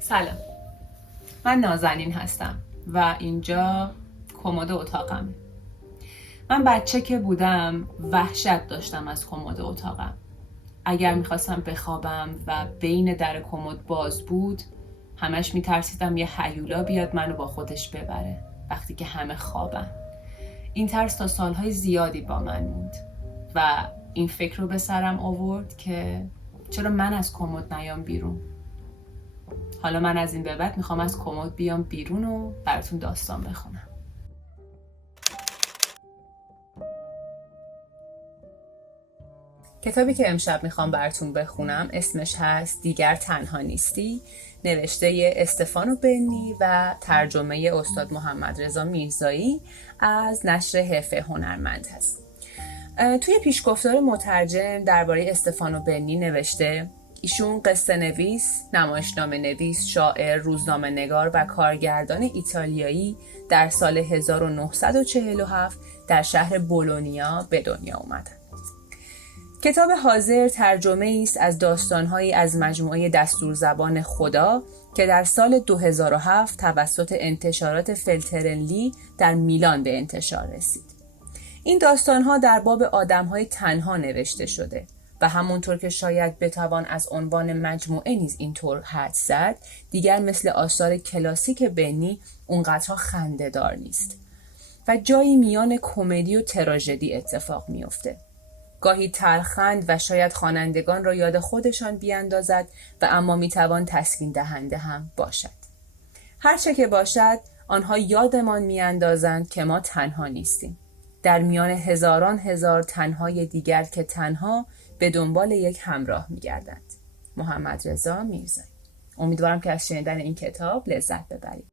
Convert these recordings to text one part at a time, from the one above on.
سلام، من نازنین هستم و اینجا کمد اتاقمه. من بچه که بودم وحشت داشتم از کمد اتاقم. اگر میخواستم بخوابم و بین در کمد باز بود، همش میترسیدم یه هیولا بیاد منو با خودش ببره وقتی که همه خوابن. این ترس تا سالهای زیادی با من موند و این فکر رو به سرم آورد که چرا من از کمد نیام بیرون. حالا من از این به بعد میخوام از کمد بیام بیرون و براتون داستان بخونم. کتابی که امشب میخوام براتون بخونم اسمش هست دیگر تنها نیستی، نوشته استفانو بنی و ترجمه استاد محمدرضا میرزایی از نشر حرفه هنرمند هست. توی پیشگفتار مترجم درباره استفانو بنی نوشته ایشون قصه نویس، نمایشنامه نویس، شاعر، روزنامه نگار و کارگردان ایتالیایی در سال 1947 در شهر بولونیا به دنیا اومد. کتاب حاضر ترجمه است از داستان‌هایی از مجموعه دستور زبان خدا که در سال 2007 توسط انتشارات فلترنلی در میلان به انتشار رسید. این داستان‌ها در باب آدم‌های تنها نوشته شده و همونطور که شاید بتوان از عنوان مجموعه نیز اینطور حدس زد، دیگر مثل آثار کلاسیک بنی اونقدرها خنده‌دار نیست و جایی میان کمدی و تراژدی اتفاق میفته. گاهی تلخند و شاید خوانندگان را یاد خودشان بیاندازد و اما میتوان تسکین دهنده هم باشد. هرچه که باشد، آنها یادمان میاندازند که ما تنها نیستیم. در میان هزاران هزار تنهای دیگر که تنها به دنبال یک همراه میگردند. محمدرضا میرزایی. امیدوارم که از شنیدن این کتاب لذت ببرید.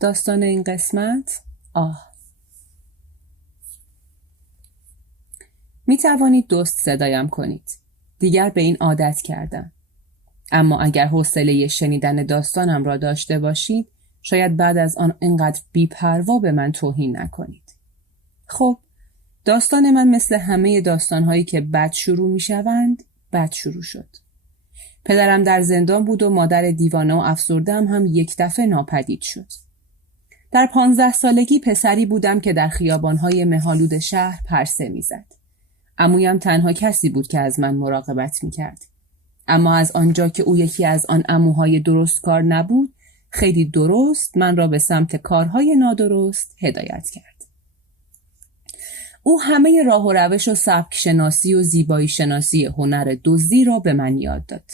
داستان این قسمت می توانید دوست صدایم کنید. دیگر به این عادت کردم. اما اگر حوصله شنیدن داستانم را داشته باشید، شاید بعد از آن اینقدر بی‌پروا به من توهین نکنید. خب، داستان من مثل همه داستانهایی که بد شروع می شوند، بد شروع شد. پدرم در زندان بود و مادر دیوانه و افسرده‌ام هم یک دفعه ناپدید شد. در 15 سالگی پسری بودم که در خیابان‌های مه‌آلود شهر پرسه می‌زد. عمویم تنها کسی بود که از من مراقبت می‌کرد. اما از آنجا که او یکی از آن عموهای درست کار نبود، خیلی درست من را به سمت کارهای نادرست هدایت کرد. او همه راه و روش و سبک شناسی و زیبایی شناسی هنر دزدی را به من یاد داد.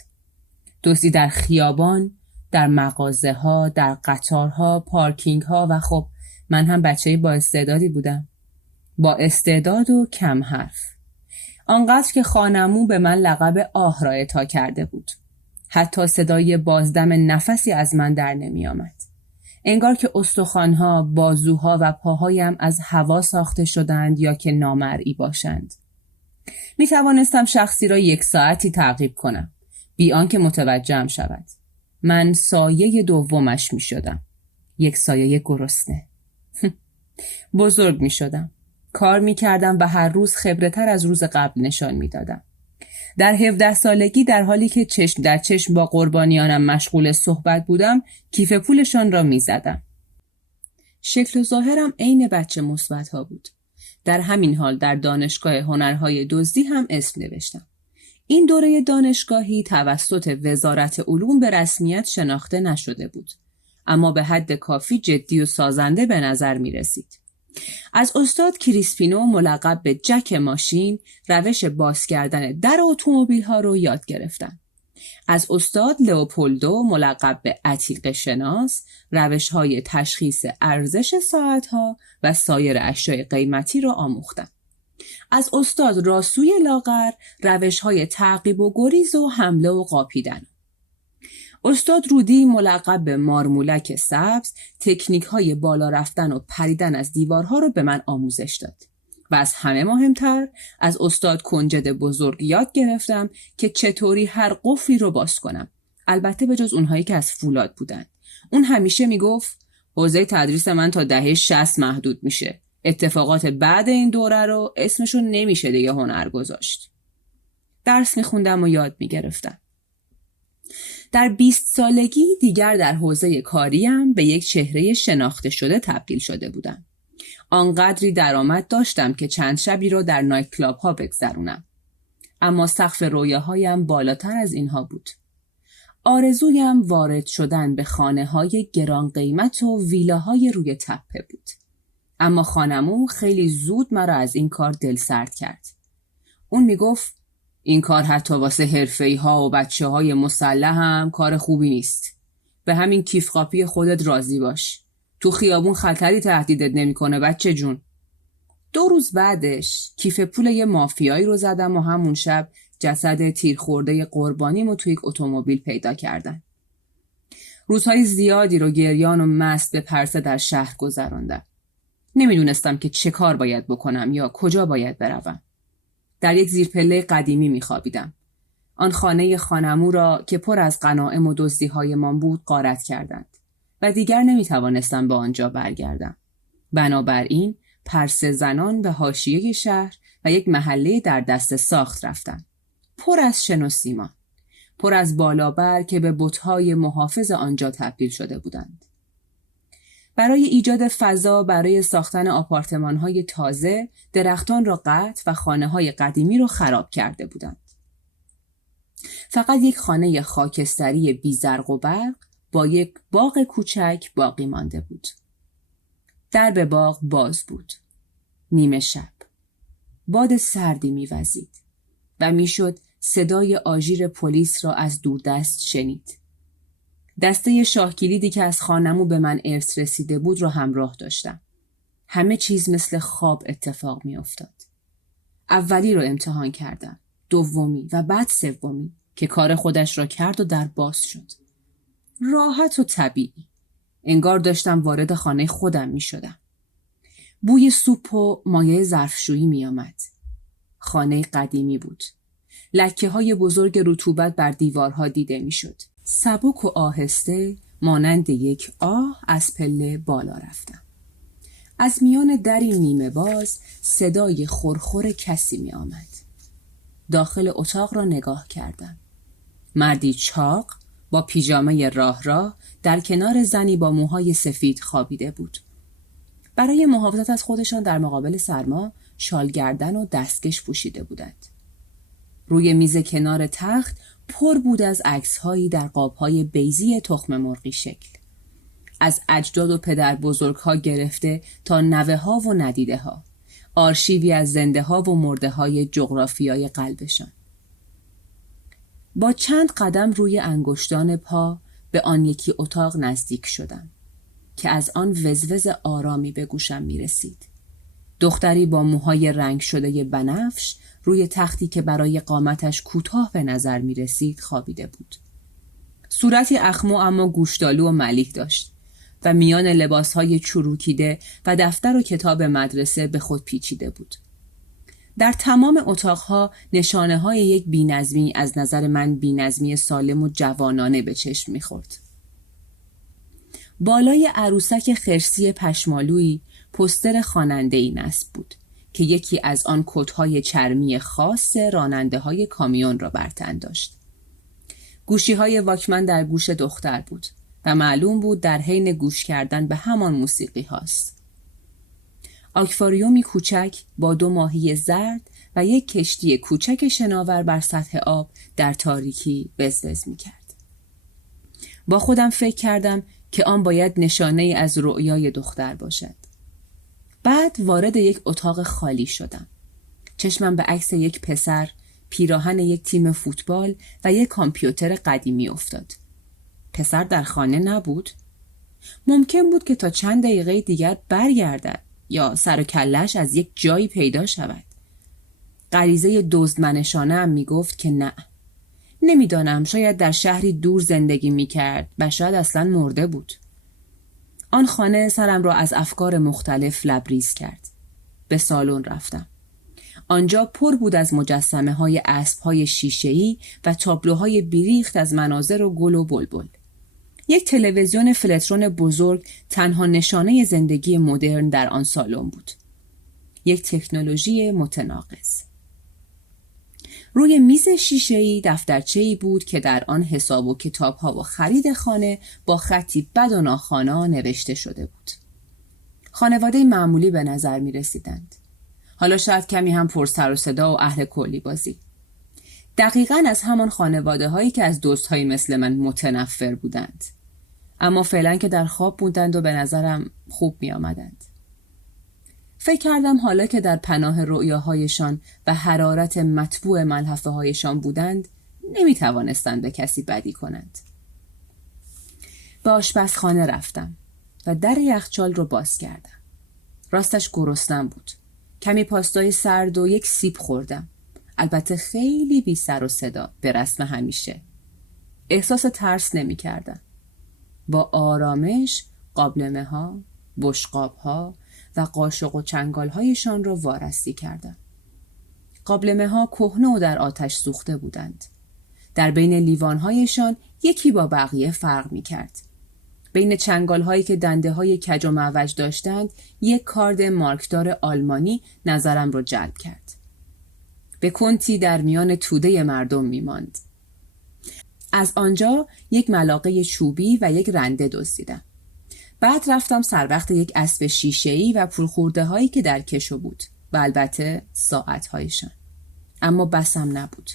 دزدی در خیابان، در مغازه ها، در قطارها، پارکینگ ها و خب من هم بچه با استعدادی بودم. با استعداد و کم حرف. آنقدر که خانمو به من لقب آه را عطا کرده بود. حتی صدای بازدم نفسی از من در نمی آمد. انگار که استخوان‌ها، بازوها و پاهایم از هوا ساخته شدند یا که نامرئی باشند. می توانستم شخصی را 1 ساعتی تعقیب کنم، بی آنکه متوجهم شود. من سایه دومش می شدم. یک سایه گرسنه. بزرگ می شدم. کار می کردم و هر روز خبره‌تر از روز قبل نشان می دادم. در 17 سالگی در حالی که چشم در چشم با قربانیانم مشغول صحبت بودم، کیف پولشان را می زدم. شکل و ظاهرم عین بچه مثبت‌ها بود. در همین حال در دانشگاه هنرهای دزدی هم اسم نوشتم. این دوره دانشگاهی توسط وزارت علوم به رسمیت شناخته نشده بود، اما به حد کافی جدی و سازنده به نظر می رسید. از استاد کریسپینو ملقب به جک ماشین روش باز کردن در اتومبیل ها رو یاد گرفتم. از استاد لئوپولدو ملقب به عتیقه شناس روش های تشخیص ارزش ساعت ها و سایر اشیاء قیمتی رو آموختم. از استاد راسوی لاغر روش‌های تعقیب و گریز و حمله و قاپیدن. استاد رودی ملقب به مارمولک سبز تکنیک‌های بالا رفتن و پریدن از دیوارها رو به من آموزش داد. و از همه مهمتر از استاد کنجد بزرگ یاد گرفتم که چطوری هر قفلی رو باز کنم. البته به جز اونهایی که از فولاد بودن. اون همیشه میگفت حوزه تدریس من تا دهه 60 محدود میشه. اتفاقات بعد این دوره رو اسمشون نمیشه دیگه هنر گذاشت. درس میخوندم و یاد میگرفتم. در 20 سالگی دیگر در حوزه کاریم به یک چهره شناخته شده تبدیل شده بودم. آنقدری درآمد داشتم که چند شبی رو در نایت کلاب ها بگذرونم. اما سقف رویاهایم بالاتر از اینها بود. آرزویم وارد شدن به خانه‌های گران قیمت و ویلاهای روی تپه بود. اما خانمو خیلی زود مرا از این کار دلسرد کرد. اون میگفت این کار حتی واسه حرفه‌ای‌ها و بچه‌های مسلح هم کار خوبی نیست. به همین کیفقاپی خودت راضی باش. تو خیابون خطری تهدیدت نمی‌کنه بچه جون. 2 روز بعدش کیف پول یه مافیایی رو زدم و همون شب جسد تیرخورده قربانیمو توی یک اتومبیل پیدا کردن. روزهای زیادی رو گریان و مست به پرسه در شهر گذراندم. نمیدونستم که چه کار باید بکنم یا کجا باید بروم. در یک زیرپله قدیمی میخوابیدم. آن خانه خانمو را که پر از غنایم و دزدی‌هایمان بود غارت کردند و دیگر نمیتوانستم به آنجا برگردم. بنابراین پرسه زنان به حاشیه شهر و یک محله در دست ساخت رفتم. پر از شن و سیمان. پر از بالابر که به بت‌های محافظ آنجا تبدیل شده بودند. برای ایجاد فضا برای ساختن آپارتمان‌های تازه، درختان را قطع و خانه‌های قدیمی را خراب کرده بودند. فقط یک خانه خاکستری بی زرق و برق با یک باغ کوچک باقی مانده بود. درب باغ باز بود. نیمه شب. باد سردی می‌وزید و میشد صدای آژیر پلیس را از دوردست شنید. دسته شاه کلیدی که از خانمو به من ارث رسیده بود را همراه داشتم. همه چیز مثل خواب اتفاق می افتاد. اولی رو امتحان کردم. دومی و بعد سومی که کار خودش را کرد و در باز شد. راحت و طبیعی. انگار داشتم وارد خانه خودم می شدم. بوی سوپ و مایع ظرفشویی می آمد. خانه قدیمی بود. لکه های بزرگ رطوبت بر دیوارها دیده می شد. سبک و آهسته مانند یک آه از پله بالا رفتم. از میان دری نیمه باز صدای خورخور کسی می آمد. داخل اتاق را نگاه کردم. مردی چاق با پیژامه راه در کنار زنی با موهای سفید خوابیده بود. برای محافظت از خودشان در مقابل سرما شال گردن و دستکش پوشیده بودند. روی میز کنار تخت پر بود از عکس‌هایی در قاب‌های بیضی تخم مرغی شکل. از اجداد و پدر بزرگ‌ها گرفته تا نوه‌ها و ندیده‌ها. آرشیوی از زنده‌ها و مرده‌های جغرافیای قلبشان. با چند قدم روی انگشتان پا به آن یکی اتاق نزدیک شدم که از آن وزوز آرامی به گوشم می‌رسید. دختری با موهای رنگ شده بنفش روی تختی که برای قامتش کوتاه به نظر می رسید خوابیده بود. صورتی اخمو اما گوشتالو و ملیح داشت و میان لباسهای چروکیده و دفتر و کتاب مدرسه به خود پیچیده بود. در تمام اتاقها نشانه‌های یک بی‌نظمی از نظر من بی‌نظمی سالم و جوانانه به چشم می‌خورد. بالای عروسک خرسی پشمالویی پوستر خواننده‌ای نصب بود که یکی از آن کت‌های چرمی خاص راننده‌های کامیون را بر تن داشت. گوشی‌های واکمن در گوش دختر بود و معلوم بود در حین گوش کردن به همان موسیقی هاست. آکواریومی کوچک با 2 ماهی زرد و یک کشتی کوچک شناور بر سطح آب در تاریکی وزوز می‌کرد. با خودم فکر کردم که آن باید نشانه از رؤیای دختر باشد. بعد وارد یک اتاق خالی شدم. چشمم به عکس یک پسر، پیراهن یک تیم فوتبال و یک کامپیوتر قدیمی افتاد. پسر در خانه نبود. ممکن بود که تا چند دقیقه دیگر برگردد یا سر و کله‌اش از یک جایی پیدا شود. غریزه دزدمنشانه‌ام میگفت که نه. نمیدانم، شاید در شهری دور زندگی میکرد و شاید اصلا مرده بود. آن خانه سرم را از افکار مختلف لبریز کرد. به سالن رفتم. آنجا پر بود از مجسمه‌های اسب‌های شیشه‌ای و تابلوهای بیریخت از مناظر و گل و بلبل. یک تلویزیون فلترون بزرگ تنها نشانه زندگی مدرن در آن سالن بود. یک تکنولوژی متناقض. روی میز شیشه‌ای دفترچه‌ای بود که در آن حساب و کتاب‌ها و خرید خانه با خطی بد و ناخوانا نوشته شده بود. خانواده معمولی به نظر می رسیدند. حالا شاید کمی هم پر سر و صدا و اهل کلی بازی. دقیقاً از همان خانواده هایی که از دوستهایی مثل من متنفر بودند. اما فعلا که در خواب بودند و به نظرم خوب می آمدند. فکر کردم حالا که در پناه رؤیاهایشان و حرارت مطبوع ملحفه هایشان بودند نمی توانستند به کسی بدی کنند. به آشپزخانه رفتم و در یخچال رو باز کردم. راستش گرسنم بود. کمی پاستای سرد و یک سیب خوردم. البته خیلی بی سر و صدا به رسم همیشه. احساس ترس نمی کردم. با آرامش قابلمه ها، بشقاب ها و قاشق و چنگال هایشان را وارسی کردم. قابلمه ها کهنه و در آتش سوخته بودند. در بین لیوان هایشان یکی با بقیه فرق می کرد. بین چنگال هایی که دنده های کج و معوج داشتند یک کارد مارکدار آلمانی نظرم را جلب کرد. به کنتی در میان توده مردم می ماند. از آنجا یک ملاقه چوبی و یک رنده دزدیدم. بعد رفتم سر وقت یک اسب شیشه‌ای و پولخورده هایی که در کشو بود و البته ساعت هایشان. اما بسم نبود.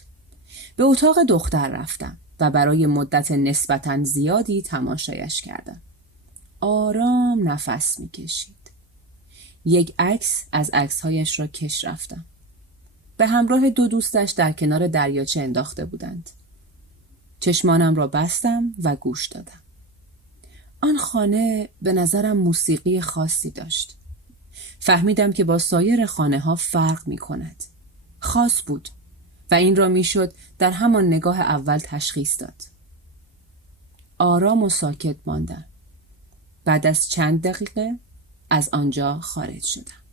به اتاق دختر رفتم و برای مدت نسبتاً زیادی تماشایش کردم. آرام نفس می کشید. یک عکس از عکسهایش را کش رفتم. به همراه دو دوستش در کنار دریاچه انداخته بودند. چشمانم را بستم و گوش دادم. آن خانه به نظرم موسیقی خاصی داشت. فهمیدم که با سایر خانه ها فرق می کند. خاص بود و این را می شد در همان نگاه اول تشخیص داد. آرام و ساکت ماندم. بعد از چند دقیقه از آنجا خارج شدم.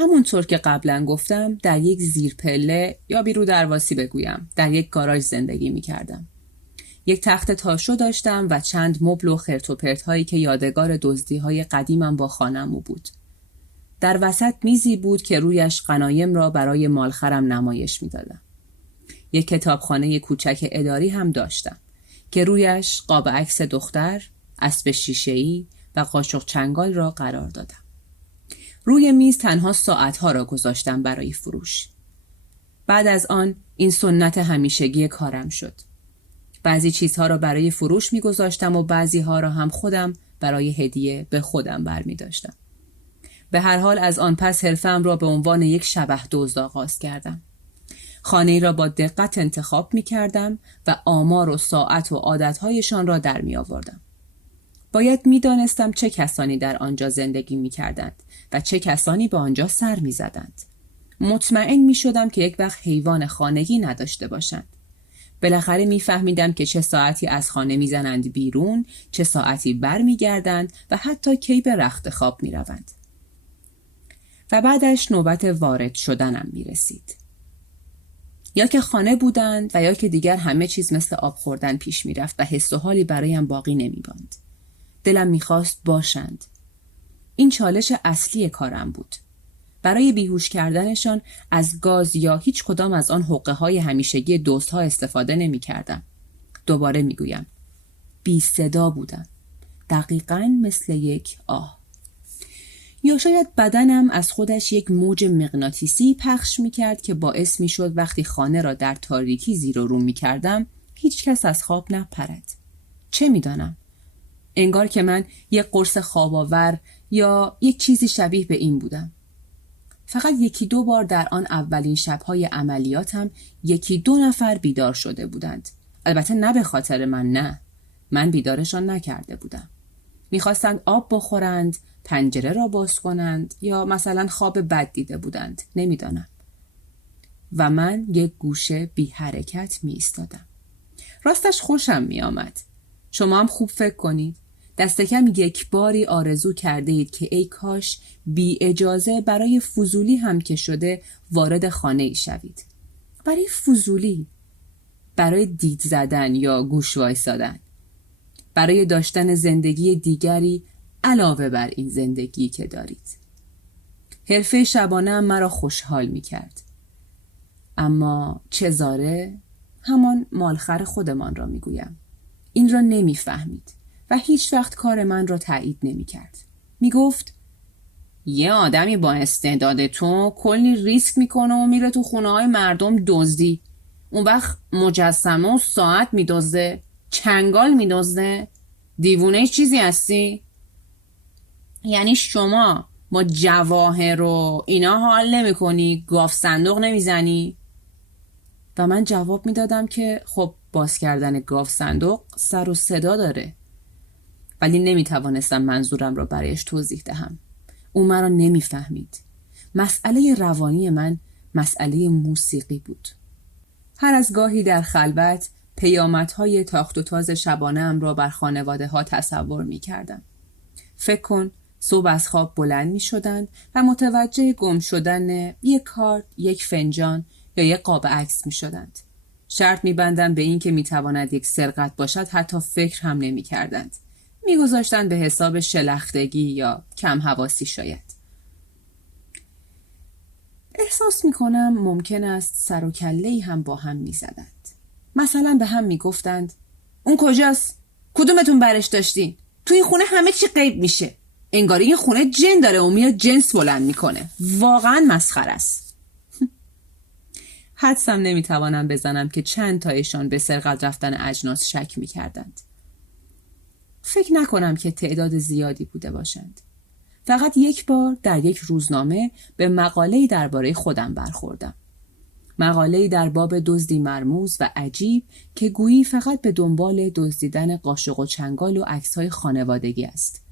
همونطور که قبلا گفتم در یک زیرپله یا بیرو درواسی بگویم در یک گاراژ زندگی می کردم. یک تخت تاشو داشتم و چند مبل و خرت و پرت هایی که یادگار دزدی های قدیمم با خانه‌مو بود. در وسط میزی بود که رویش غنایم را برای مالخرم نمایش می دادم. یک کتابخانه کوچک اداری هم داشتم که رویش قاب عکس دختر، اسب شیشه‌ای و قاشق چنگال را قرار دادم. روی میز تنها ساعتها را گذاشتم برای فروش. بعد از آن این سنت همیشگی کارم شد. بعضی چیزها را برای فروش می گذاشتم و بعضی ها را هم خودم برای هدیه به خودم برمی داشتم. به هر حال از آن پس حرفم را به عنوان یک شبح دزد آغاز کردم. خانه‌ای را با دقت انتخاب می کردم و آمار و ساعت و عادتهایشان را در می آوردم. باید می دانستم چه کسانی در آنجا زندگی می کردند و چه کسانی به آنجا سر می زدند. مطمئن می شدم که یک وقت حیوان خانگی نداشته باشند. بالاخره می فهمیدم که چه ساعتی از خانه می زنند بیرون، چه ساعتی بر می گردند و حتی کی به رخت خواب می روند. و بعدش نوبت وارد شدنم می رسید. یا که خانه بودند و یا که دیگر همه چیز مثل آب خوردن پیش می رفت و حس و حالی برایم باقی نمی ماند. دلم می خواست باشند. این چالش اصلی کارم بود. برای بیهوش کردنشان از گاز یا هیچ کدام از آن حقه های همیشگی دوستها استفاده نمی کردم. دوباره می گویم. بی صدا بودم. دقیقاً مثل یک آه. یا شاید بدنم از خودش یک موج مغناطیسی پخش می کرد که باعث می شد وقتی خانه را در تاریکی زیر و رو می کردم هیچ کس از خواب نپرد. چه می دانم؟ انگار که من یک قرص خواب آور یا یک چیزی شبیه به این بودم. فقط یکی دو بار در آن اولین شب‌های عملیاتم یکی دو نفر بیدار شده بودند. البته نه به خاطر من، نه. من بیدارشان نکرده بودم. می‌خواستند آب بخورند، پنجره را باز کنند یا مثلا خواب بد دیده بودند. نمی‌دانم. و من یک گوشه بی حرکت می‌ایستادم. راستش خوشم می‌آمد. شما هم خوب فکر کنید. دست کم یک باری آرزو کرده اید که ای کاش بی اجازه برای فضولی هم که شده وارد خانه ای شوید. برای فضولی، برای دید زدن یا گوش وایسادن، برای داشتن زندگی دیگری علاوه بر این زندگی که دارید. حرفه شبانه هم مرا خوشحال می کرد. اما چزاره؟ همان مالخر خودمان را می گویم. این را نمی فهمید و هیچ وقت کار من را تایید نمی کرد. می گفت یه آدمی با استعداد تو کلی ریسک میکنه و میره تو خونه های مردم دزدی. اون وقت مجسمه و ساعت میدزده، چنگال میدزده. دیوونه چیزی هستی؟ یعنی شما با جواهر و اینا حال نمی کنی؟ گاف صندوق نمیزنی؟ و من جواب میدادم که خب باز کردن گاف صندوق سر و صدا داره. ولی نمیتوانستم منظورم را برایش توضیح دهم. او مرا نمیفهمید. مسئله روانی من مسئله موسیقی بود. هر از گاهی در خلوت پیامدهای تاخت و تاز شبانه‌ام را بر خانواده ها تصور می کردم. فکر کن صبح از خواب بلند می شدند و متوجه گم شدن یک کارت، یک فنجان یا یک قاب عکس می شدند. شرط می بندم به این که می تواند یک سرقت باشد حتی فکر هم نمی کردند. می گذاشتند به حساب شلختگی یا کم حواسی شاید. احساس می کنم ممکن است سر و کله‌ای هم با هم می زدند. مثلا به هم می گفتند اون کجاست؟ کدومتون برش داشتین؟ تو این خونه همه چی غیب میشه. انگاری این خونه جن داره و میاد جنس بلند میکنه. واقعا مسخره است. حدسم نمیتوانم بزنم که چند تایشان به سرقت رفتن اجناس شک میکردند. فکر نکنم که تعداد زیادی بوده باشند. فقط یک بار در یک روزنامه به مقاله‌ای درباره خودم برخوردم. مقاله‌ای در باب دزدی مرموز و عجیب که گویی فقط به دنبال دزدیدن قاشق و چنگال و عکس‌های خانوادگی است.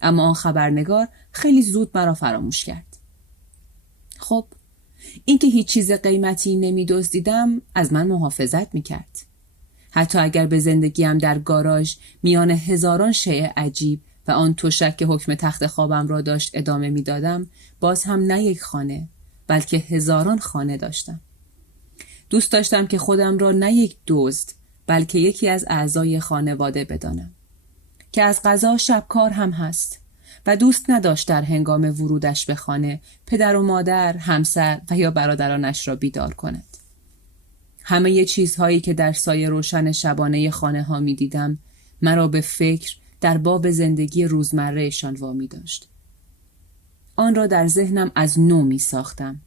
اما آن خبرنگار خیلی زود مرا فراموش کرد. خب، اینکه هیچ چیز قیمتی نمی‌دزدیدم از من محافظت می‌کرد. حتی اگر به زندگیم در گاراژ میان هزاران شیء عجیب و آن تشک که حکم تخت خوابم را داشت ادامه می‌دادم، باز هم نه یک خانه، بلکه هزاران خانه داشتم. دوست داشتم که خودم را نه یک دزد، بلکه یکی از اعضای خانواده بدانم. که از قضا شبکار هم هست و دوست نداشت در هنگام ورودش به خانه پدر و مادر، همسر و یا برادرانش را بیدار کند. همه ی چیزهایی که در سایه روشن شبانه خانه ها می دیدم مرا به فکر در باب زندگی روزمرهشان وامی داشت. آن را در ذهنم از نو می ساختم،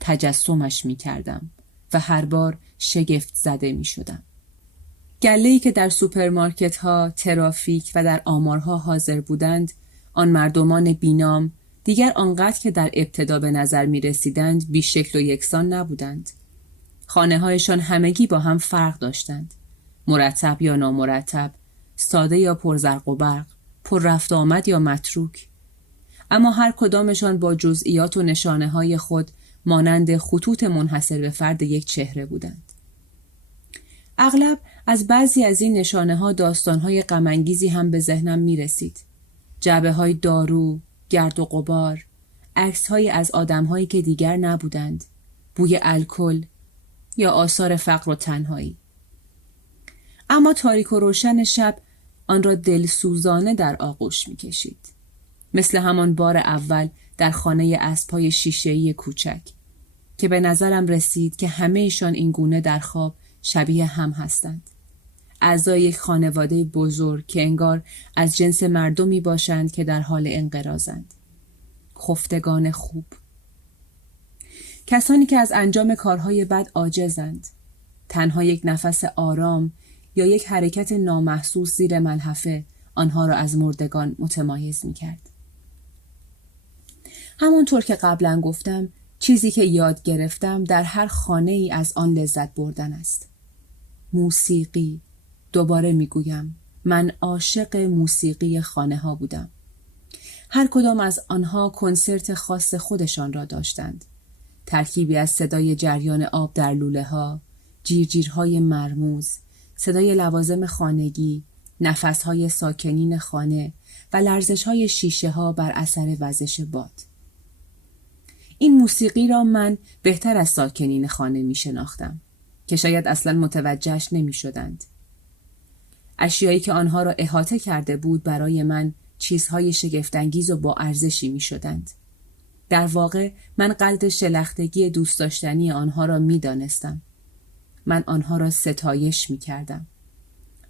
تجسمش می کردم و هر بار شگفت زده می شدم. گله‌ای که در سوپرمارکت ها، ترافیک و در آمارها حاضر بودند، آن مردمان بینام دیگر آنقدر که در ابتدا به نظر می رسیدند بی شکل و یکسان نبودند. خانه هایشان همگی با هم فرق داشتند. مرتب یا نامرتب، ساده یا پرزرق و برق، پر رفت آمد یا متروک. اما هر کدامشان با جزئیات و نشانه های خود مانند خطوط منحصر به فرد یک چهره بودند. اغلب از بعضی از این نشانه ها داستان های غم انگیزی هم به ذهنم می رسید. جعبه های دارو، گرد و غبار، عکس های از آدم هایی که دیگر نبودند، بوی الکل یا آثار فقر و تنهایی. اما تاریک و روشن شب آن را دلسوزانه در آغوش می کشید. مثل همان بار اول در خانه اسب‌های شیشه‌ای کوچک که به نظرم رسید که همه ایشان این گونه در خواب شبیه هم هستند. اعضای یک خانواده بزرگ که انگار از جنس مردمی باشند که در حال انقراضند. خفتگان خوب. کسانی که از انجام کارهای بد عاجزند. تنها یک نفس آرام یا یک حرکت نامحسوس زیر ملحفه آنها را از مردگان متمایز می‌کرد. همونطور که قبلا گفتم، چیزی که یاد گرفتم در هر خانه ای از آن لذت بردن است. موسیقی. دوباره میگویم، من عاشق موسیقی خانه ها بودم. هر کدام از آنها کنسرت خاص خودشان را داشتند. ترکیبی از صدای جریان آب در لوله ها، جیرجیرهای مرموز، صدای لوازم خانگی، نفسهای ساکنین خانه و لرزشهای شیشه ها بر اثر وزش باد. این موسیقی را من بهتر از ساکنین خانه می شناختم که شاید اصلا متوجهش نمی شدند. اشیایی که آنها را احاطه کرده بود برای من چیزهای شگفت‌انگیز و با ارزشی می شدند. در واقع من قدر شلختگی دوست داشتنی آنها را می دانستم. من آنها را ستایش می کردم.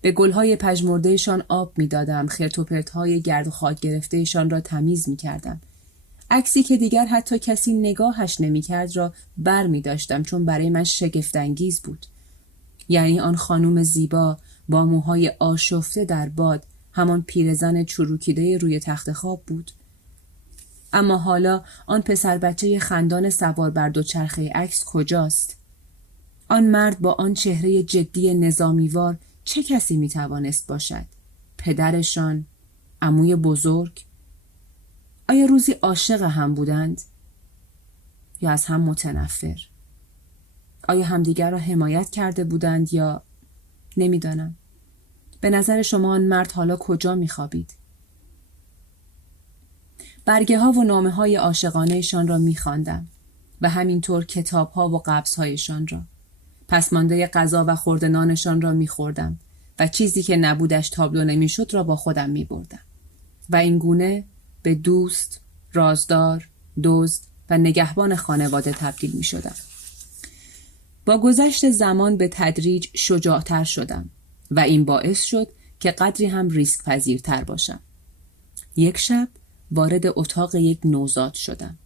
به گلهای پژمردهشان آب می دادم، خرت و پرتهای گرد و خاک گرفتهشان را تمیز می کردم. عکسی که دیگر حتی کسی نگاهش نمی کرد را بر می داشتم چون برای من شگفت‌انگیز بود. یعنی آن خانم زیبا با موهای آشفته در باد همان پیرزن چروکیده روی تخت خواب بود. اما حالا آن پسر بچه خندان سوار بر دوچرخه عکس کجاست؟ آن مرد با آن چهره جدی نظامیوار چه کسی می توانست باشد؟ پدرشان؟ عموی بزرگ؟ آیا روزی عاشق هم بودند؟ یا از هم متنفر؟ آیا همدیگر را حمایت کرده بودند یا نمیدانم. به نظر شما آن مرد حالا کجا می خوابید؟ برگه ها و نامه های عاشقانه‌شان را می خواندم و همینطور کتاب ها و قبض هایشان را. پسمانده غذا و خوردنانشان را می خوردم و چیزی که نبودش تابلو نمی شد را با خودم می بردم. و این گونه به دوست، رازدار، دزد و نگهبان خانواده تبدیل می شدم. با گذشت زمان به تدریج شجاعتر شدم و این باعث شد که قدری هم ریسک پذیرتر باشم. یک شب وارد اتاق یک نوزاد شدم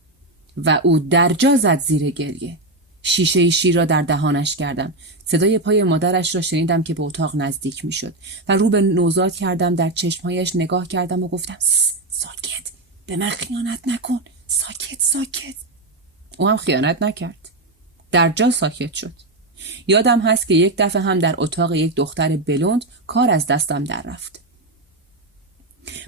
و او درجا زد زیر گریه. شیشه شیر را در دهانش کردم. صدای پای مادرش را شنیدم که به اتاق نزدیک می شد و رو به نوزاد کردم، در چشمهایش نگاه کردم و گفتم ساکت، به من خیانت نکن، ساکت. او هم خیانت نکرد. درجا ساکت شد. یادم هست که یک دفعه هم در اتاق یک دختر بلوند کار از دستم در رفت.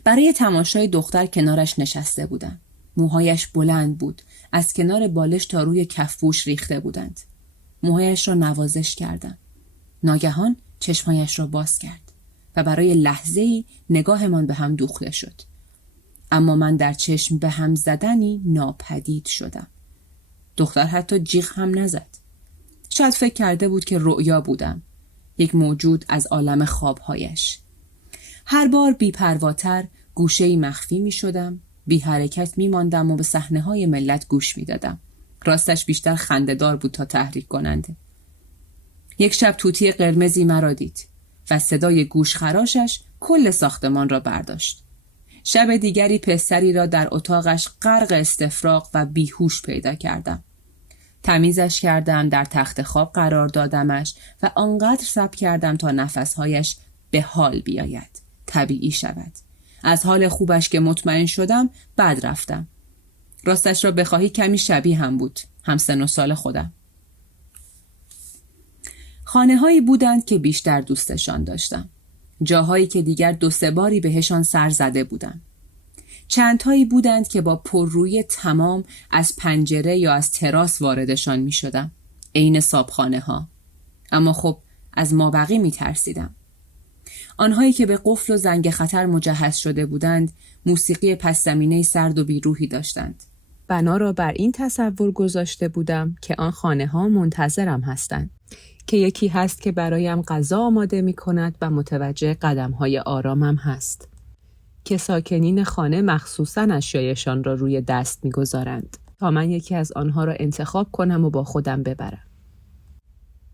برای تماشای دختر کنارش نشسته بودم. موهایش بلند بود. از کنار بالش تا روی کفپوش ریخته بودند. موهایش را نوازش کردم. ناگهان چشمهایش را باز کرد و برای لحظه‌ای نگاهمان به هم دوخته شد. اما من در چشم به هم زدنی ناپدید شدم. دختر حتی جیغ هم نزد. شاید فکر کرده بود که رؤیا بودم. یک موجود از عالم خوابهایش. هر بار بی‌پرواتر گوشه‌ای مخفی می شدم، بی حرکت می ماندم و به صحنه‌های ملت گوش می دادم. راستش بیشتر خنده‌دار بود تا تحریک کننده. یک شب طوطی قرمزی مرا دید و صدای گوشخراشش کل ساختمان را برداشت. شب دیگری پسری را در اتاقش غرق استفراغ و بیهوش پیدا کردم. تمیزش کردم، در تخت خواب قرار دادمش و آنقدر صبر کردم تا نفسهایش به حال بیاید، طبیعی شود. از حال خوبش که مطمئن شدم بعد رفتم. راستش را بخواهی کمی شبیه هم بود، هم سن و سال خودم. خانه هایی بودند که بیشتر دوستشان داشتم. جاهایی که دیگر 2-3 باری بهشان سر زده بودم. چندهایی بودند که با پررویی تمام از پنجره یا از تراس واردشان می شدم. عین صابخانه ها. اما خب از مابقی می ترسیدم. آنهایی که به قفل و زنگ خطر مجهز شده بودند موسیقی پس زمینه سرد و بیروحی داشتند. بنا را بر این تصور گذاشته بودم که آن خانه ها منتظرم هستند، که یکی هست که برایم غذا آماده می کند و متوجه قدم های آرامم هست، که ساکنین خانه مخصوصاً اشیایشان را روی دست می گذارند تا من یکی از آنها را انتخاب کنم و با خودم ببرم.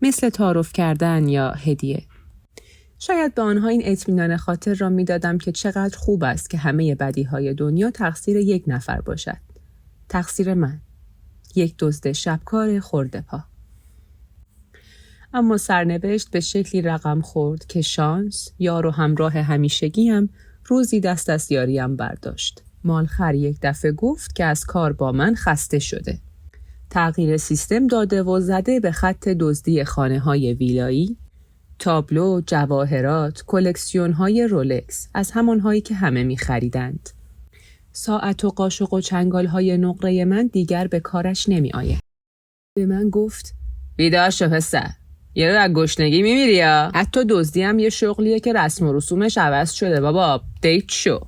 مثل تعارف کردن یا هدیه. شاید به آنها این اطمینان خاطر را می دادم که چقدر خوب است که همه بدیهای دنیا تقصیر یک نفر باشد. تقصیر من. یک دزد شبکار خرده پا. اما سرنوشت به شکلی رقم خورد که شانس، یار و همراه همیشگیم، روزی دست از یاریم برداشت. مالخر یک دفعه گفت که از کار با من خسته شده. تغییر سیستم داده و زده به خط دزدی خانه‌های ویلایی، تابلو، جواهرات، کلکسیون‌های رولکس، از همان‌هایی که همه می‌خریدند. ساعت و قاشق و چنگال‌های نقره من دیگر به کارش نمی‌آید. به من گفت: بیدار شو پسر، یه رو از گشنگی میمیری یا؟ حتی دزدی هم یه شغلیه که رسم و رسومش عوض شده بابا، دیت شو.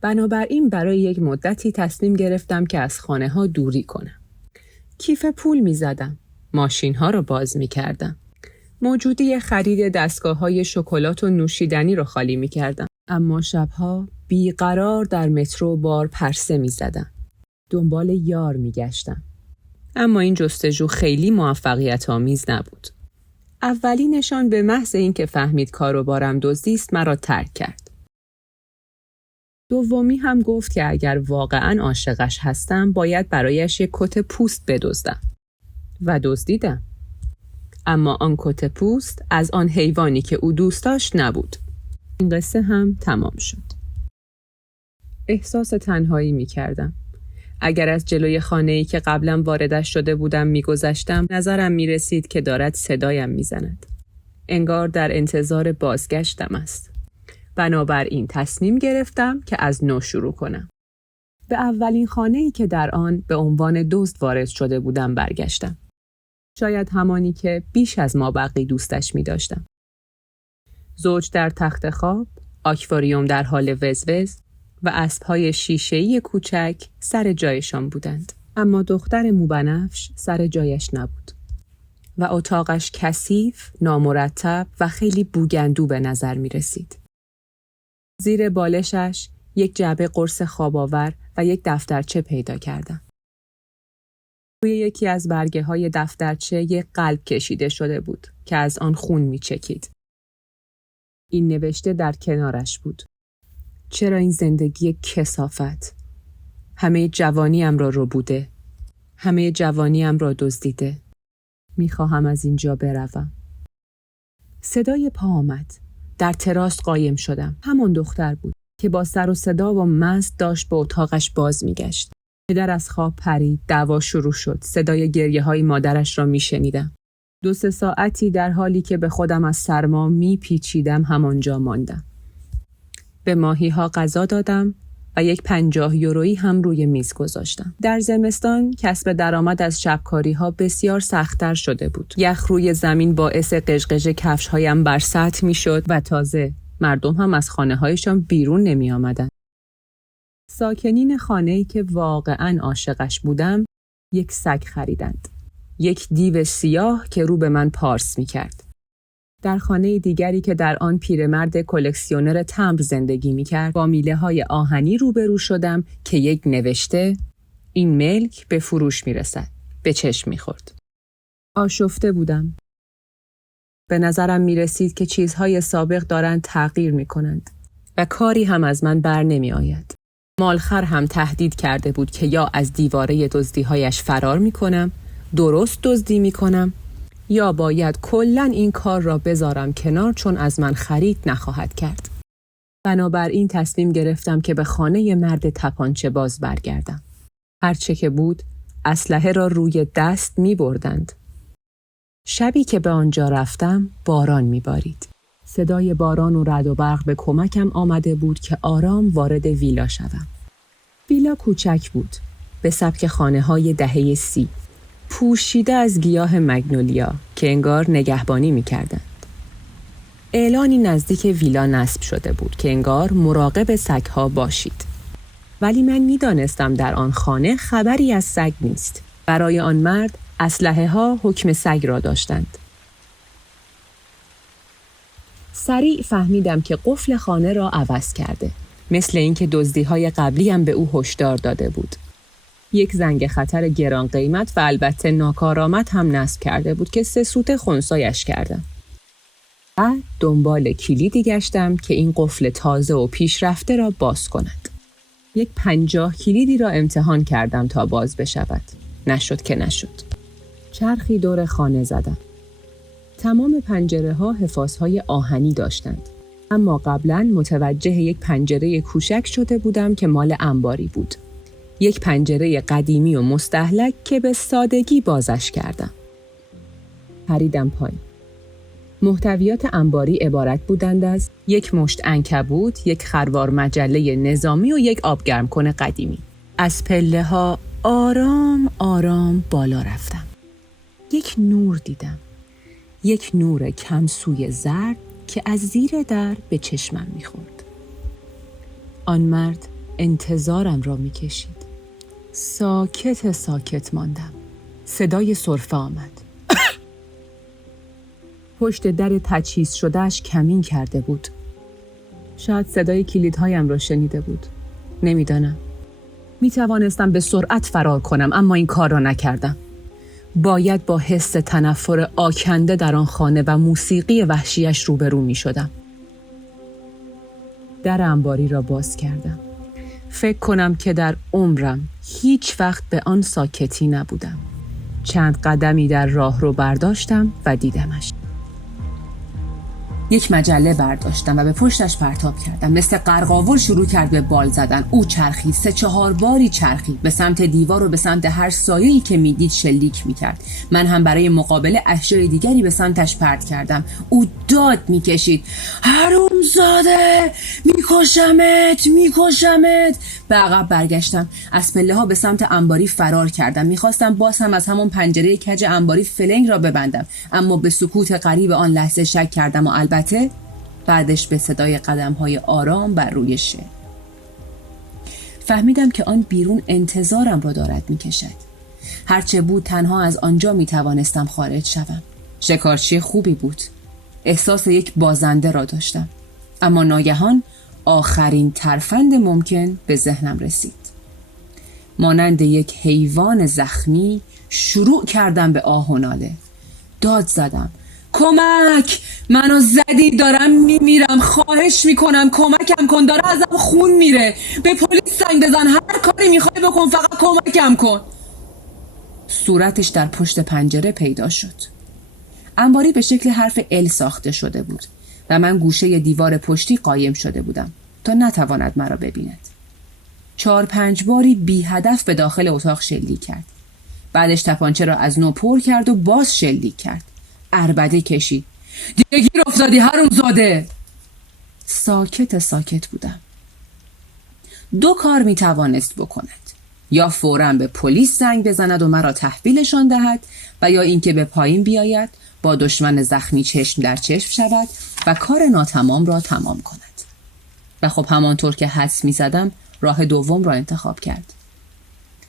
بنابراین برای یک مدتی تصمیم گرفتم که از خانه ها دوری کنم. کیف پول میزدم، ماشین ها رو باز میکردم. موجودی خرید دستگاه های شکلات و نوشیدنی رو خالی میکردم. اما شبها بیقرار در مترو بار پرسه میزدم. دنبال یار میگشتم. اما این جستجو خیلی موفقیت آمیز نبود. اولینشان به محض اینکه فهمید کار و بارم دزدی است مرا ترک کرد. دومی هم گفت که اگر واقعاً عاشقش هستم باید برایش یک کت پوست بدزدم. و دزدیدم. اما آن کت پوست از آن حیوانی که او دوست داشت نبود. این قصه هم تمام شد. احساس تنهایی می کردم. اگر از جلوی خانه‌ای که قبلا واردش شده بودم می گذشتم نظرم می رسید که دارد صدایم می زند. انگار در انتظار بازگشتم است. بنابراین تصمیم گرفتم که از نو شروع کنم. به اولین خانه‌ای که در آن به عنوان دزد وارد شده بودم برگشتم. شاید همانی که بیش از ما بقی دوستش می داشتم. زوج در تخت خواب، آکواریوم در حال وزوز و اسب‌های شیشه‌ای کوچک سر جایشان بودند. اما دختر موبنفش سر جایش نبود. و اتاقش کثیف، نامرتب و خیلی بوگندو به نظر می رسید. زیر بالشش یک جعبه قرص خواب‌آور و یک دفترچه پیدا کردم. روی یکی از برگه‌های دفترچه یک قلب کشیده شده بود که از آن خون می‌چکید. این نوشته در کنارش بود: چرا این زندگی کثافت؟ همه جوانیم را ربوده. همه جوانیم را دزدیده. می‌خواهم از اینجا بروم. صدای پا آمد. در تراس قایم شدم. همان دختر بود که با سر و صدا و مست داشت به اتاقش باز می‌گشت. پدر از خواب پرید، دعوا شروع شد. صدای گریه‌های مادرش را می‌شنیدم. 2-3 ساعتی در حالی که به خودم از سرما میپیچیدم همانجا ماندم. به ماهی‌ها غذا دادم و یک 50 یورویی هم روی میز گذاشتم. در زمستان کسب درآمد از شبکاری‌ها بسیار سخت‌تر شده بود. یخ روی زمین باعث قژقژ کفش‌هایم بر سطح می‌شد و تازه مردم هم از خانه‌هایشان بیرون نمی‌آمدند. ساکنین خانه‌ای که واقعاً عاشقش بودم یک سگ خریدند. یک دیو سیاه که رو به من پارس می‌کرد. در خانه دیگری که در آن پیرمرد کلکسیونر تمبر زندگی می‌کرد با میله‌های آهنی روبرو شدم که یک نوشته: این ملک به فروش می‌رسد. به چشم می‌خورد. آشفته بودم. به نظرم می‌رسید که چیزهای سابق دارند تغییر می‌کنند و کاری هم از من بر نمی‌آید. مالخر هم تهدید کرده بود که یا از دیواره دزدی‌هایش فرار می‌کنم، درست دزدی می‌کنم، یا باید کلاً این کار را بذارم کنار چون از من خرید نخواهد کرد. بنابراین تصمیم گرفتم که به خانه مرد تپانچه باز برگردم. هرچه که بود اسلحه را روی دست می‌بردند. شبی که به آنجا رفتم باران می‌بارید. صدای باران و رعد و برق به کمکم آمده بود که آرام وارد ویلا شوم. ویلا کوچک بود، به سبک خانه‌های دهه 30، پوشیده از گیاه مگنولیا که انگار نگهبانی می‌کردند. اعلانی نزدیک ویلا نصب شده بود که انگار مراقب سگ‌ها باشید. ولی من می‌دانستم در آن خانه خبری از سگ نیست. برای آن مرد اسلحه‌ها حکم سگ را داشتند. سریع فهمیدم که قفل خانه را عوض کرده. مثل اینکه دزدی‌های قبلی هم به او هشدار داده بود. یک زنگ خطر گران قیمت و البته ناکارآمد هم نصب کرده بود که 3 سوت خنثیش کردم. بعد دنبال کلیدی گشتم که این قفل تازه و پیشرفته را باز کند. یک 50 کلیدی را امتحان کردم تا باز بشود. نشد که نشد. چرخی دور خانه زدم. تمام پنجره‌ها حفاظهای آهنی داشتند. اما قبلاً متوجه یک پنجره کوچک شده بودم که مال انباری بود. یک پنجره قدیمی و مستهلک که به سادگی بازش کردم. پریدم پایین. محتویات انباری عبارت بودند از یک مشت عنکبوت، یک خروار مجله نظامی و یک آبگرمکن قدیمی. از پله‌ها آرام آرام بالا رفتم. یک نور دیدم. یک نور کمسوی زرد که از زیر در به چشمم می‌خورد. آن مرد انتظارم را می‌کشید. ساکت ماندم. صدای سرفه آمد. پشت در تجهیز شدهش کمین کرده بود. شاید صدای کلیدهایم را شنیده بود. نمیدانم. می توانستم به سرعت فرار کنم، اما این کار را نکردم. باید با حس تنفر آکنده در آن خانه و موسیقی وحشیش روبرو می شدم. در انباری را باز کردم. فکر کنم که در عمرم هیچ وقت به آن ساکتی نبودم. چند قدمی در راه رو برداشتم و دیدمش. یک مجله برداشتم و به پشتش پرتاب کردم. مثل قرقاول شروع کرد به بال زدن. او چرخید، 3-4 باری چرخید، به سمت دیوار و به سمت هر سایه‌ای که میدید شلیک میکرد. من هم برای مقابله اشیاء دیگری به سمتش پرت کردم. او داد میکشید: حرومزاده، میکشمت. به عقب برگشتم. از پله‌ها به سمت انباری فرار کردم. میخواستم باز هم از همون پنجره کج انباری فلنگ را ببندم، اما به سکوت غریب آن لحظه شک کردم و البته بعدش به صدای قدم‌های آرام بر روی شه. فهمیدم که آن بیرون انتظارم را دارد میکشد. هرچه بود تنها از آنجا میتوانستم خارج شوم. شکارچی خوبی بود. احساس یک بازنده را داشتم. اما ناگهان آخرین ترفند ممکن به ذهنم رسید. مانند یک حیوان زخمی شروع کردم به آه و ناله. داد زدم: کمک! منو زدی، دارم میمیرم، خواهش میکنم کمکم کن، داره ازم خون میره، به پلیس زنگ بزن، هر کاری میخوای بکن، فقط کمکم کن. صورتش در پشت پنجره پیدا شد. انباری به شکل حرف ال ساخته شده بود و من گوشه دیوار پشتی قایم شده بودم تا نتواند مرا ببیند. 4-5 باری بی هدف به داخل اتاق شلیک کرد. بعدش تپانچه را از نو پر کرد و باز شلیک کرد. عربده کشید: دیگه گیر افتادی حرومزاده. ساکت بودم. 2 کار می توانست بکند: یا فوراً به پلیس زنگ بزند و مرا تحویلشان دهد، و یا اینکه به پایین بیاید، با دشمن زخمی چشم در چشم شود و کار ناتمام را تمام کند. و خب همانطور که حدس می زدم راه دوم را انتخاب کرد.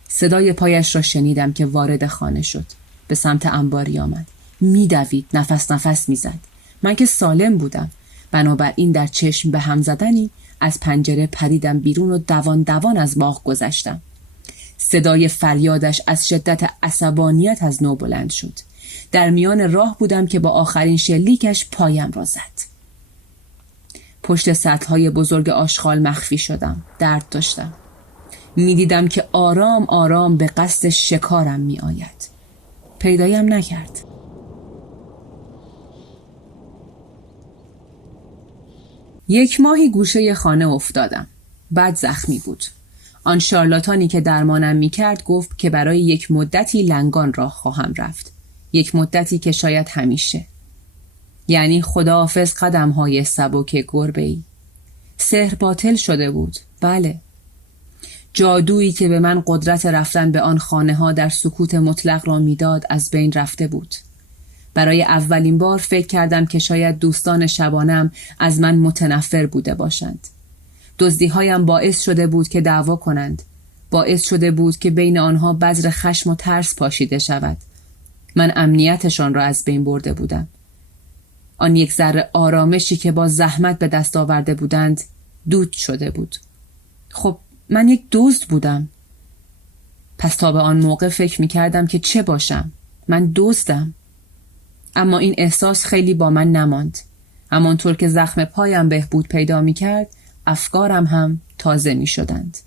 صدای پایش را شنیدم که وارد خانه شد. به سمت انباری آمد. میدوید، نفس میزد. من که سالم بودم، بنابراین در چشم به هم زدنی از پنجره پریدم بیرون و دوان از باغ گذشتم. صدای فریادش از شدت عصبانیت از نو بلند شد. در میان راه بودم که با آخرین شلیکش پایم را زد. پشت سطل‌های بزرگ آشغال مخفی شدم. درد داشتم. میدیدم که آرام آرام به قصد شکارم می آید. پیدایم نکرد. یک ماهی گوشه خانه افتادم. بعد زخمی بود. آن شارلاتانی که درمانم می کرد گفت که برای یک مدتی لنگان راه خواهم رفت. یک مدتی که شاید همیشه. یعنی خداحافظ قدم‌های سبک گربه‌ای. سحر باطل شده بود. بله. جادویی که به من قدرت رفتن به آن خانه‌ها در سکوت مطلق را میداد از بین رفته بود. برای اولین بار فکر کردم که شاید دوستان شبانم از من متنفر بوده باشند. دزدی‌هایم باعث شده بود که دعوا کنند. باعث شده بود که بین آنها بذر خشم و ترس پاشیده شود. من امنیتشان را از بین برده بودم. آن یک ذره آرامشی که با زحمت به دست آورده بودند دود شده بود. خب من یک دزد بودم. پس تا به آن موقع فکر می کردم که چه باشم؟ من دزدم. اما این احساس خیلی با من نماند. همانطور که زخم پایم بهبود پیدا می کرد، افکارم هم تازه می شدند.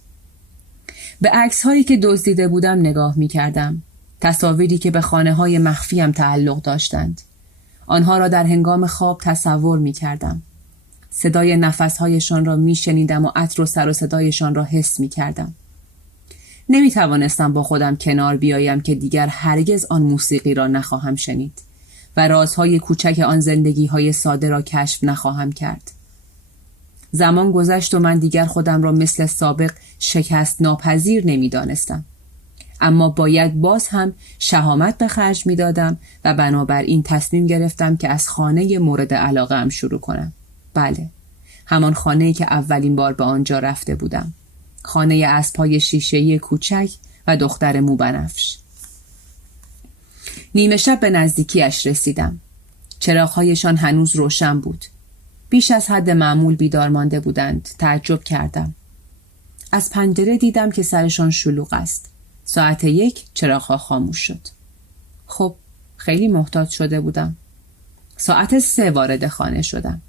به عکس هایی که دزدیده بودم نگاه می کردم. تصاویری که به خانه های مخفیم تعلق داشتند. آنها را در هنگام خواب تصور می کردم. صدای نفسهایشان را می شنیدم و عطر و سر و صدایشان را حس می کردم. نمی توانستم با خودم کنار بیایم که دیگر هرگز آن موسیقی را نخواهم شنید و رازهای کوچک آن زندگی‌های ساده را کشف نخواهم کرد. زمان گذشت و من دیگر خودم را مثل سابق شکست ناپذیر نمی دانستم. اما باید باز هم شهامت به خرج می دادم و بنابراین تصمیم گرفتم که از خانه مورد علاقه ام شروع کنم. بله، همان خانه‌ای که اولین بار به آنجا رفته بودم. خانه اسب‌های شیشه‌ای کوچک و دختر موبنفش. نیمه شب به نزدیکیش رسیدم. چراغ‌هایشان هنوز روشن بود. بیش از حد معمول بیدار مانده بودند. تعجب کردم. از پنجره دیدم که سرشان شلوغ است. ساعت 1 چراغ‌ها خاموش شد. خب خیلی محتاط شده بودم. ساعت 3 وارد خانه شدم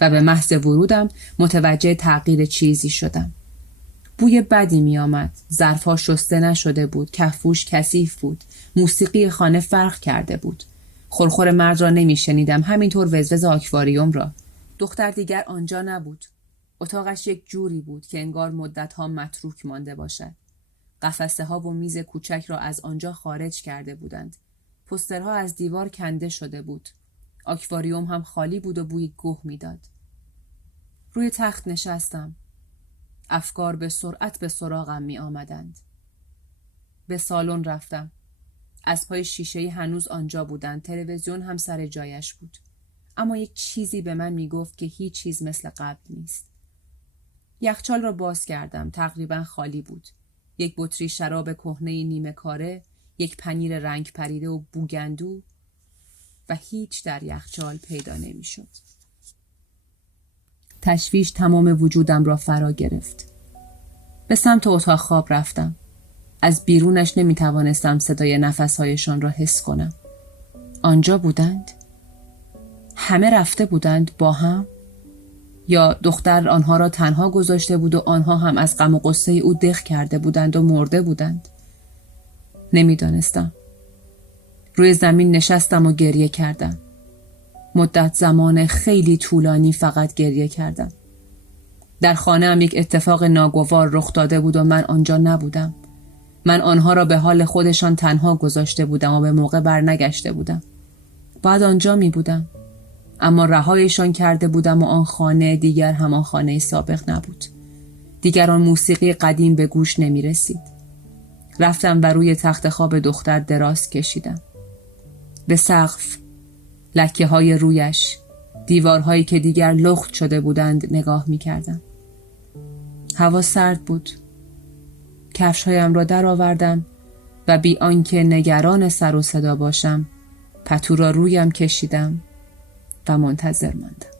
و به محض ورودم متوجه تغییر چیزی شدم. بوی بدی می آمد. ظرف‌ها شسته نشده بود. کفوش کثیف بود. موسیقی خانه فرق کرده بود. خورخور مرد را نمی شنیدم. همینطور وزوز آکواریوم را. دختر دیگر آنجا نبود. اتاقش یک جوری بود که انگار مدتها متروک مانده باشد. قفسه ها و میز کوچک را از آنجا خارج کرده بودند. پوسترها از دیوار کنده شده بود. آکواریوم هم خالی بود و بوی گوه میداد. روی تخت نشستم. افکار به سرعت به سراغم می آمدند. به سالن رفتم. اسب‌های شیشه‌ای هنوز آنجا بودند. تلویزیون هم سر جایش بود. اما یک چیزی به من می گفت که هیچ چیز مثل قبل نیست. یخچال را باز کردم. تقریبا خالی بود. یک بطری شراب کهنه نیمه کاره، یک پنیر رنگ پریده و بوگندو و هیچ در یخچال پیدا نمی شد. تشویش تمام وجودم را فرا گرفت. به سمت اتاق خواب رفتم. از بیرونش نمی توانستم صدای نفسهایشان را حس کنم. آنجا بودند؟ همه رفته بودند با هم؟ یا دختر آنها را تنها گذاشته بود و آنها هم از غم و غصه او دق کرده بودند و مرده بودند؟ نمیدانستم. روی زمین نشستم و گریه کردم. مدت زمان خیلی طولانی فقط گریه کردم. در خانه هم یک اتفاق ناگوار رخ داده بود و من آنجا نبودم. من آنها را به حال خودشان تنها گذاشته بودم و به موقع برنگشته بودم. بعد آنجا می بودم. اما رهایشان کرده بودم و آن خانه دیگر همان خانه سابق نبود. دیگر آن موسیقی قدیم به گوش نمی رسید. رفتم و روی تخت خواب دختر دراز کشیدم. به سقف، لکه های رویش، دیوارهایی که دیگر لخت شده بودند نگاه می کردم. هوا سرد بود. کفشهایم را در آوردم و بی آنکه نگران سر و صدا باشم پتو را رویم کشیدم و منتظر ماندم.